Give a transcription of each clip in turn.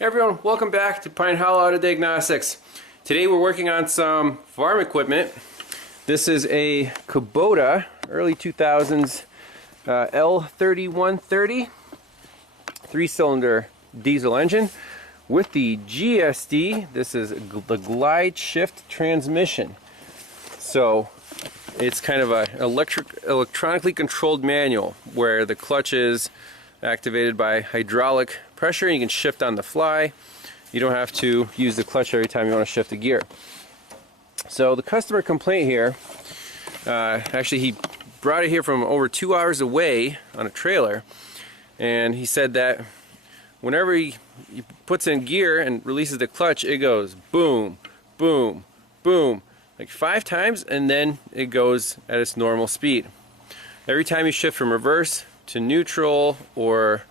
Hey everyone, welcome back to Pine Hollow Auto Diagnostics. Today we're working on some farm equipment. This is a Kubota early 2000s L3130 3-cylinder diesel engine with the GSD. This is the glide shift transmission. So it's kind of a electronically controlled manual where the clutch is activated by hydraulic pressure and you can shift on the fly. You don't have to use the clutch every time you want to shift the gear. So the customer complaint here, actually he brought it here from over 2 hours away on a trailer, and he said that whenever he puts in gear and releases the clutch, it goes boom, boom, boom, like 5 times, and then it goes at its normal speed. Every time you shift from reverse to neutral or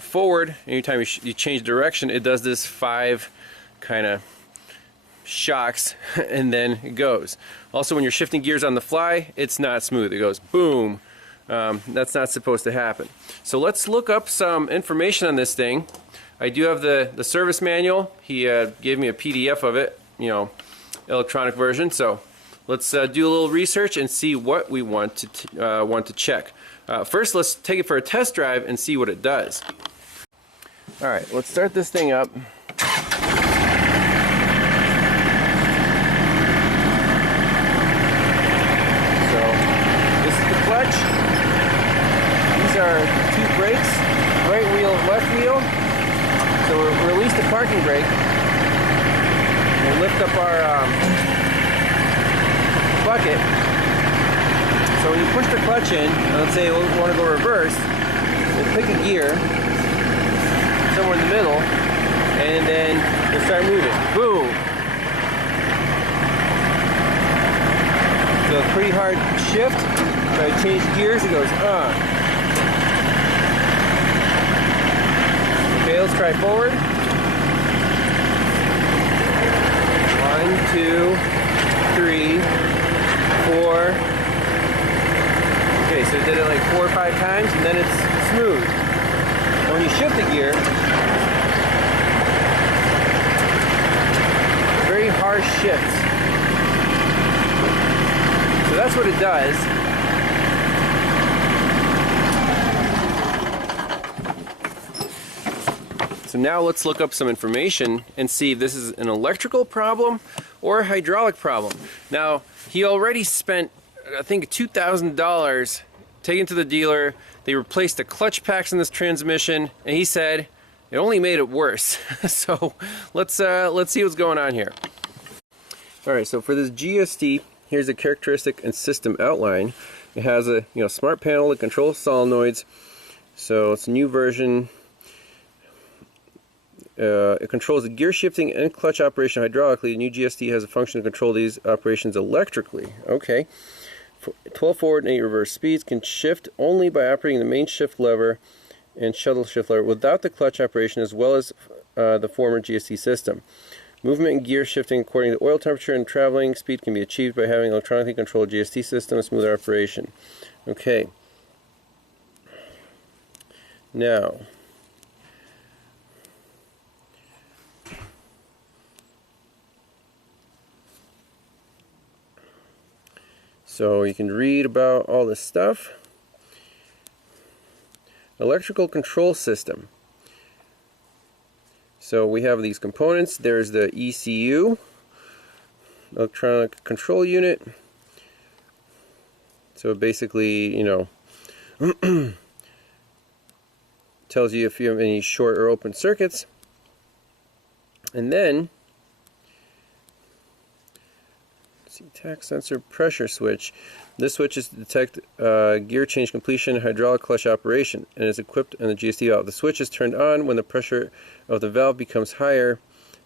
forward, anytime you change direction, it does this 5 kind of shocks and then it goes. Also, when you're shifting gears on the fly, it's not smooth. It goes boom. That's not supposed to happen. So let's look up some information on this thing. I do have the service manual. He gave me a PDF of it, electronic version. So let's do a little research and see what we want to check. First, let's take it for a test drive and see what it does. Alright, let's start this thing up. So, this is the clutch. These are 2 brakes, right wheel, left wheel. So we'll release the parking brake. We'll lift up our bucket. So when you push the clutch in, let's say we want to go reverse, we'll pick a gear somewhere in the middle, and then we'll start moving. Boom! So a pretty hard shift. Try to change gears, it goes Okay, let's try forward. 1, 2, 3, 4. Okay, so it did it like 4 or 5 times, and then it's smooth. And when you shift the gear, very harsh shifts. So that's what it does. So now let's look up some information and see if this is an electrical problem or a hydraulic problem. Now, he already spent, I think, $2,000 taken to the dealer. They replaced the clutch packs in this transmission, and he said it only made it worse. So let's see what's going on here. Alright, so for this GSD, here's the characteristic and system outline. It has a smart panel that controls solenoids. So it's a new version. It controls the gear shifting and clutch operation hydraulically. The new GSD has a function to control these operations electrically. Okay. 12 forward and 8 reverse speeds, can shift only by operating the main shift lever and shuttle shift lever without the clutch operation, as well as the former GSD system. Movement and gear shifting according to oil temperature and traveling speed can be achieved by having an electronically controlled GSD system and smoother operation. Okay. Now, so you can read about all this stuff. Electrical control system. So we have these components. There's the ECU, electronic control unit. So basically, tells you if you have any short or open circuits. And then tach sensor pressure switch. This switch is to detect gear change completion, hydraulic clutch operation, and is equipped in the GSD valve. The switch is turned on when the pressure of the valve becomes higher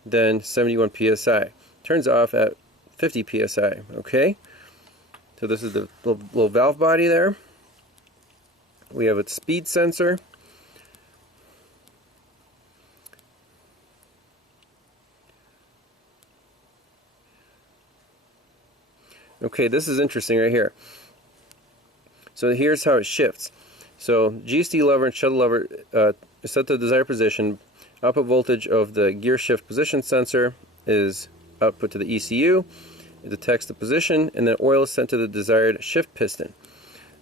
than 71 psi. Turns off at 50 psi. Okay. So this is the little valve body there. We have its speed sensor. Okay, this is interesting right here. So here's how it shifts. So GSD lever and shuttle lever is set to the desired position Output voltage of the gear shift position sensor is output to the ECU. It detects the position, and then oil is sent to the desired shift piston.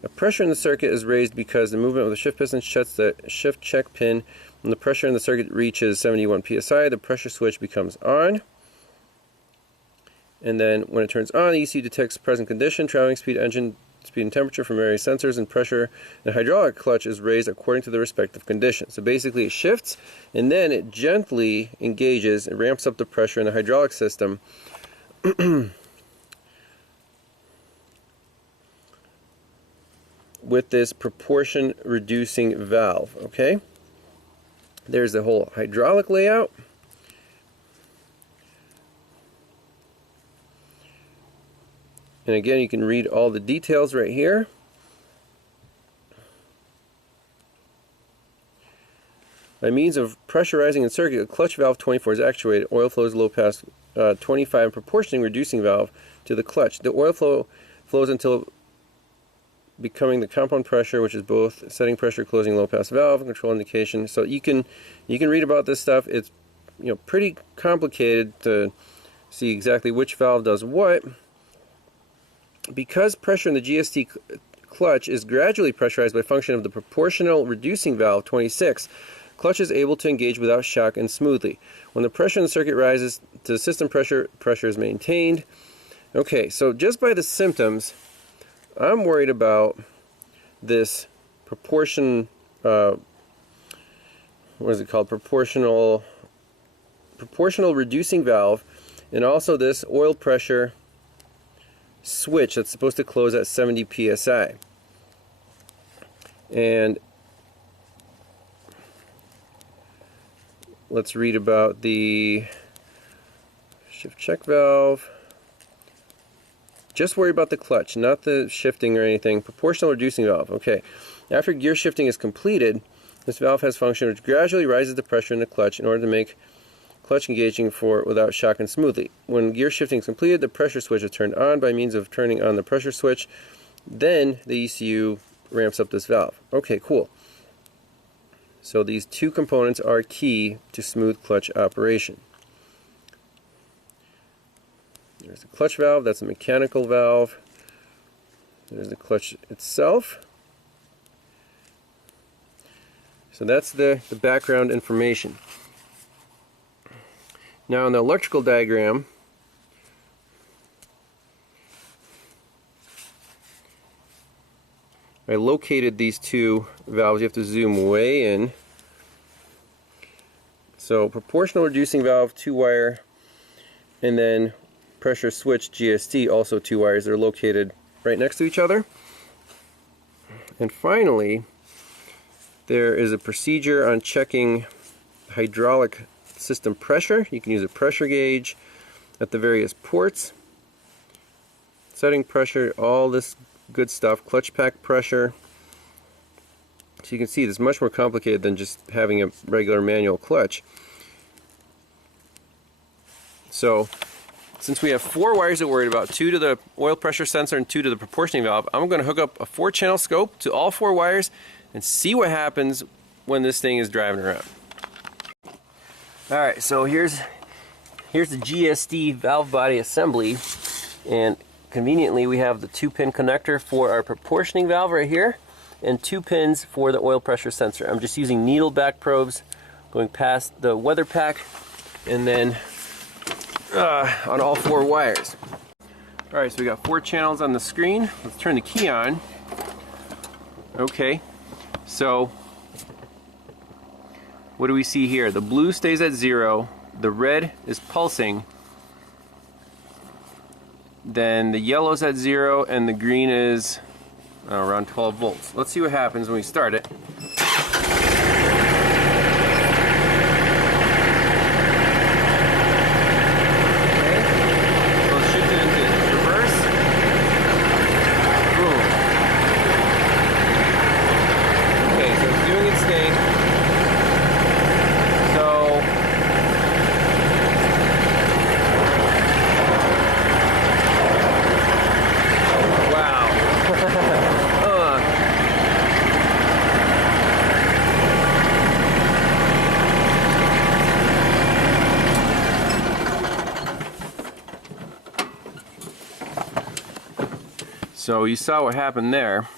The pressure in the circuit is raised because the movement of the shift piston shuts the shift check pin. When the pressure in the circuit reaches 71 psi, the pressure switch becomes on. And then when it turns on, the ECU detects present condition, traveling speed, engine speed and temperature from various sensors, and pressure. The hydraulic clutch is raised according to the respective condition. So basically it shifts, and then it gently engages and ramps up the pressure in the hydraulic system with this proportion reducing valve. Okay, there's the whole hydraulic layout. And again, you can read all the details right here. By means of pressurizing the circuit, the clutch valve 24 is actuated. Oil flows low past 25 and proportioning reducing valve to the clutch. The oil flows until becoming the compound pressure, which is both setting pressure, closing low pass valve, and control indication. So you can read about this stuff. It's pretty complicated to see exactly which valve does what. Because pressure in the GST clutch is gradually pressurized by function of the proportional reducing valve 26, clutch is able to engage without shock and smoothly. When the pressure in the circuit rises to the system pressure, pressure is maintained. Okay, so just by the symptoms, I'm worried about this proportion, what is it called? Proportional reducing valve, and also this oil pressure switch that's supposed to close at 70 psi. And let's read about the shift check valve. Just worry about the clutch, not the shifting or anything. Proportional reducing valve. Okay. After gear shifting is completed, this valve has function which gradually rises the pressure in the clutch in order to make clutch engaging without shock and smoothly. When gear shifting is completed, the pressure switch is turned on by means of turning on the pressure switch. Then the ECU ramps up this valve. Okay, cool. So these two components are key to smooth clutch operation. There's the clutch valve, that's a mechanical valve. There's the clutch itself. So that's the background information. Now in the electrical diagram, I located these two valves. You have to zoom way in. So proportional reducing valve, 2-wire, and then pressure switch GST, also 2 wires. They're located right next to each other. And finally, there is a procedure on checking hydraulic system pressure. You can use a pressure gauge at the various ports, setting pressure, all this good stuff, clutch pack pressure. So you can see this is much more complicated than just having a regular manual clutch. So since we have 4 wires that we're worried about, 2 to the oil pressure sensor and 2 to the proportioning valve, I'm going to hook up a 4-channel scope to all 4 wires and see what happens when this thing is driving around. Alright, so here's the GSD valve body assembly, and conveniently we have the 2-pin connector for our proportioning valve right here and 2 pins for the oil pressure sensor. I'm just using needle back probes going past the weather pack and then on all 4 wires. Alright, so we got 4 channels on the screen. Let's turn the key on. Okay, so what do we see here? The blue stays at 0, the red is pulsing, then the yellow's at 0, and the green is around 12 volts. Let's see what happens when we start it. So you saw what happened there.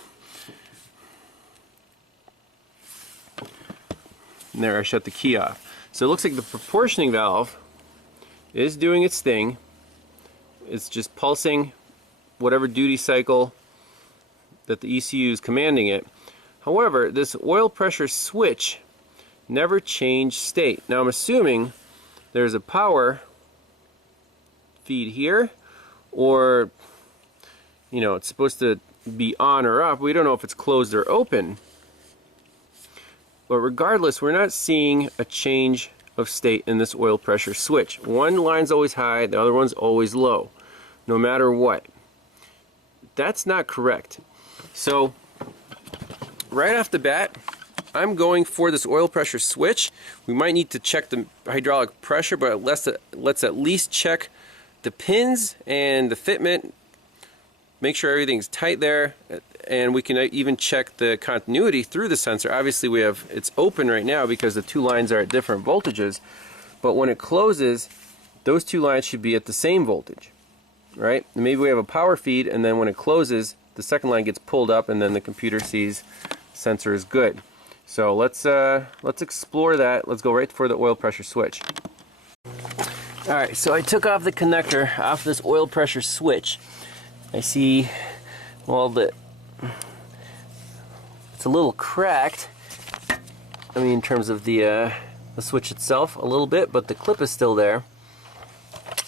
And there I shut the key off. So it looks like the proportioning valve is doing its thing. It's just pulsing whatever duty cycle that the ECU is commanding it. However, this oil pressure switch never changed state. Now I'm assuming there's a power feed here, or you know, it's supposed to be on or off. We don't know if it's closed or open. But regardless, we're not seeing a change of state in this oil pressure switch. One line's always high, the other one's always low, no matter what. That's not correct. So right off the bat, I'm going for this oil pressure switch. We might need to check the hydraulic pressure, but let's at least check the pins and the fitment, make sure everything's tight there, and we can even check the continuity through the sensor. Obviously it's open right now because the two lines are at different voltages, but when it closes, those two lines should be at the same voltage, right? And maybe we have a power feed, and then when it closes, the second line gets pulled up, and then the computer sees sensor is good. So let's explore that. Let's go right for the oil pressure switch. Alright, so I took off the connector off this oil pressure switch. I see, well, it's a little cracked. I mean, in terms of the switch itself, a little bit, but the clip is still there.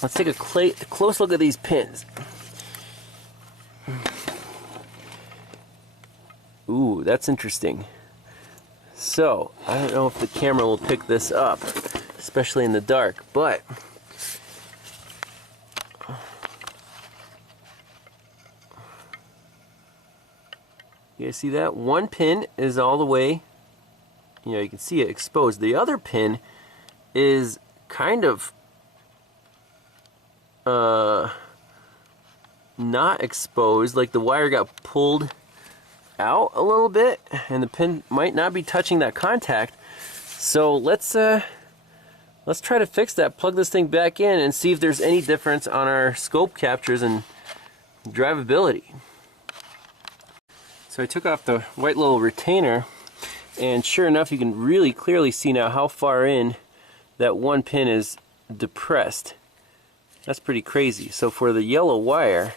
Let's take a close look at these pins. Ooh, that's interesting. So, I don't know if the camera will pick this up, especially in the dark, but you guys see that? One pin is all the way, you know, you can see it exposed. The other pin is kind of not exposed, like the wire got pulled out a little bit and the pin might not be touching that contact. So let's try to fix that, plug this thing back in, and see if there's any difference on our scope captures and drivability. So I took off the white little retainer, and sure enough, you can really clearly see now how far in that one pin is depressed. That's pretty crazy. So for the yellow wire,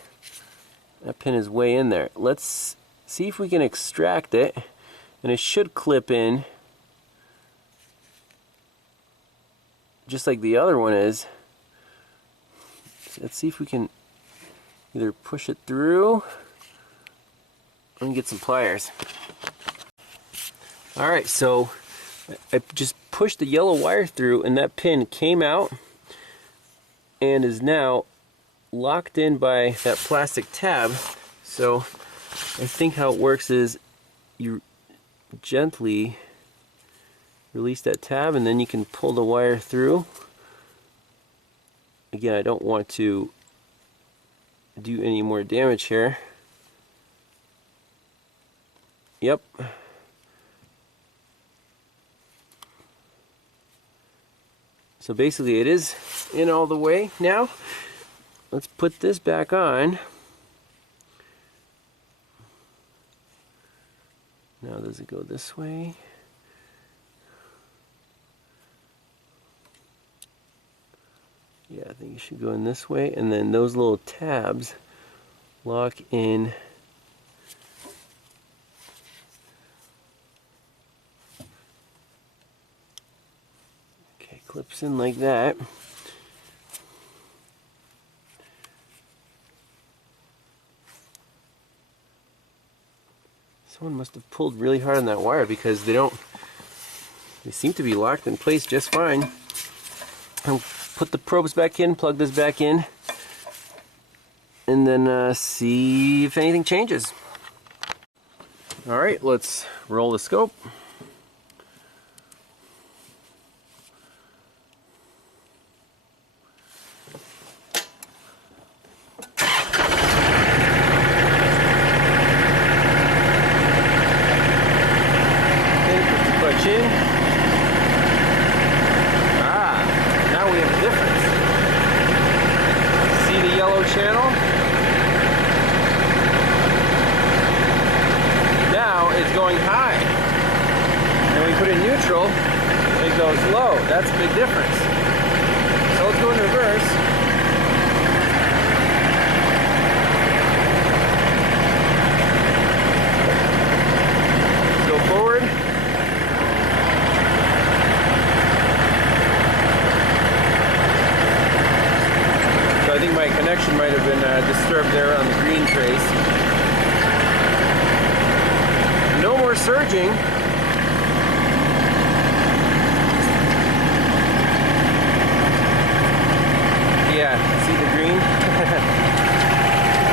that pin is way in there. Let's see if we can extract it, and it should clip in just like the other one is. Let's see if we can either push it through and get some pliers. Alright, so I just pushed the yellow wire through, and that pin came out and is now locked in by that plastic tab. So I think how it works is you gently release that tab, and then you can pull the wire through. Again, I don't want to do any more damage here. Yep. So basically it is in all the way now. Let's put this back on. Now does it go this way? Yeah, I think it should go in this way, and then those little tabs lock in. Okay, clips in like that. Someone must have pulled really hard on that wire, because they seem to be locked in place just fine. I'll put the probes back in, plug this back in, and then see if anything changes. Alright, let's roll the scope. it goes low. That's a big difference. So let's go in reverse. Go forward. So I think my connection might have been disturbed there on the green trace. No more surging. Yeah, see the green?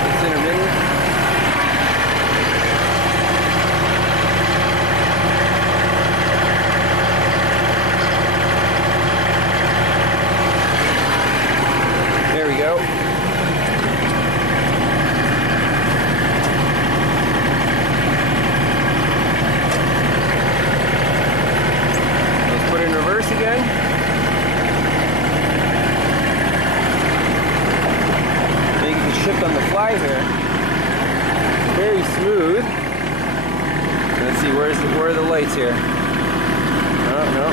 It's intermittent. There we go. Let's put it in reverse again. Shift on the fly here. Very smooth. Let's see, where are the lights here? Oh, no.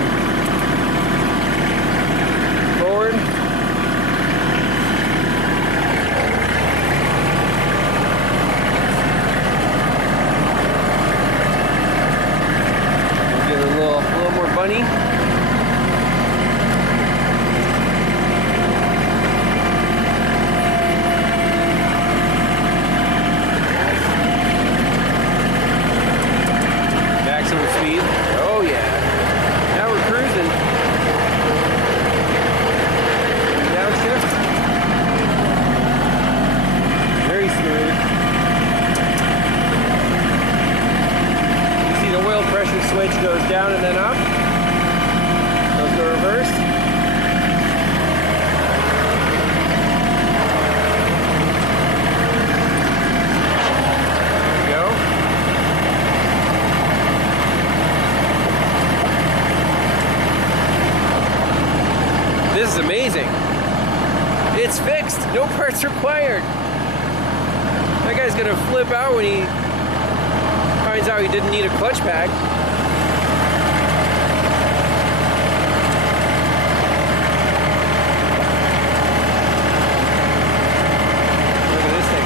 Forward. Get a little more bunny. Speed. Oh yeah. Now we're cruising. Downshift. Very smooth. You see the oil pressure switch goes down and then up. Let's go reverse. This is amazing. It's fixed. No parts required. That guy's gonna flip out when he finds out he didn't need a clutch pack. Look at this thing.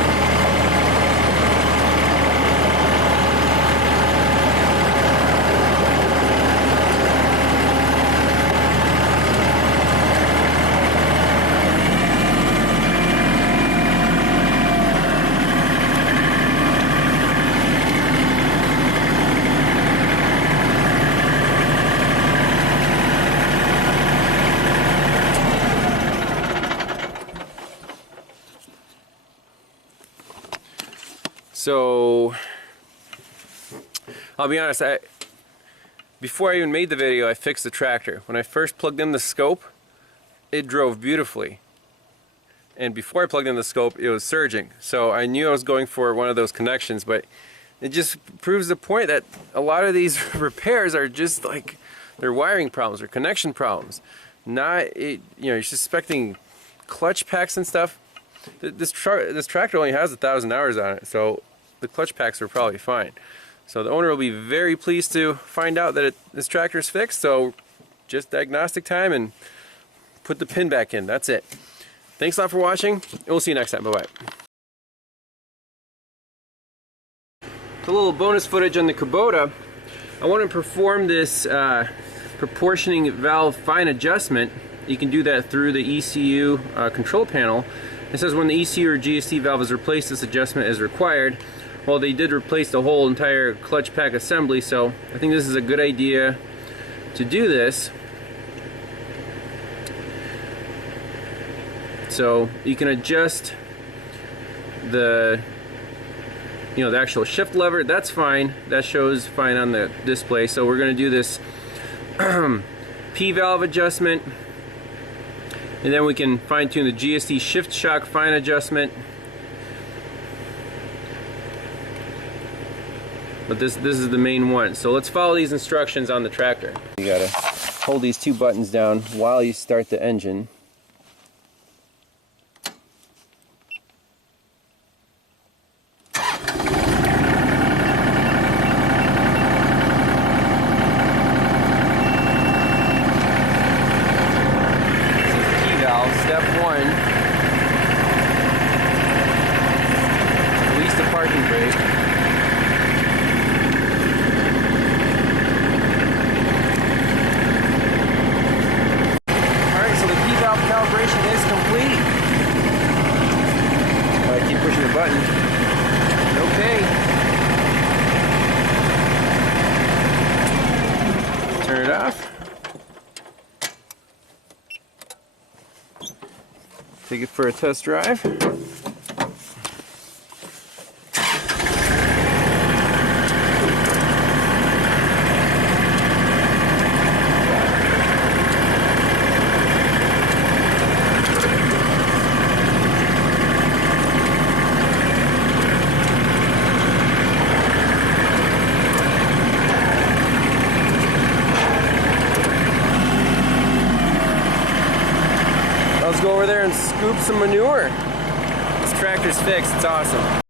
So, I'll be honest, before I even made the video, I fixed the tractor. When I first plugged in the scope, it drove beautifully. And before I plugged in the scope, it was surging. So I knew I was going for one of those connections, but it just proves the point that a lot of these repairs are just like, they're wiring problems or connection problems. You're suspecting clutch packs and stuff. This tractor only has 1,000 hours on it, so the clutch packs are probably fine. So the owner will be very pleased to find out that this tractor is fixed. So just diagnostic time and put the pin back in. That's it. Thanks a lot for watching, and we'll see you next time. Bye-bye. A little bonus footage on the Kubota. I want to perform this proportioning valve fine adjustment. You can do that through the ECU control panel. It says when the ECU or GST valve is replaced, this adjustment is required. Well, they did replace the whole entire clutch pack assembly, so I think this is a good idea to do this. So you can adjust the actual shift lever. That's fine. That shows fine on the display. So we're going to do this P valve adjustment, and then we can fine tune the GST shift shock fine adjustment. But this is the main one. So let's follow these instructions on the tractor. You gotta hold these two buttons down while you start the engine. step one. Release the parking brake. Alright, so the key valve calibration is complete. I keep pushing the button. Okay. Turn it off. Take it for a test drive. Let's go over there and scoop some manure. This tractor's fixed, it's awesome.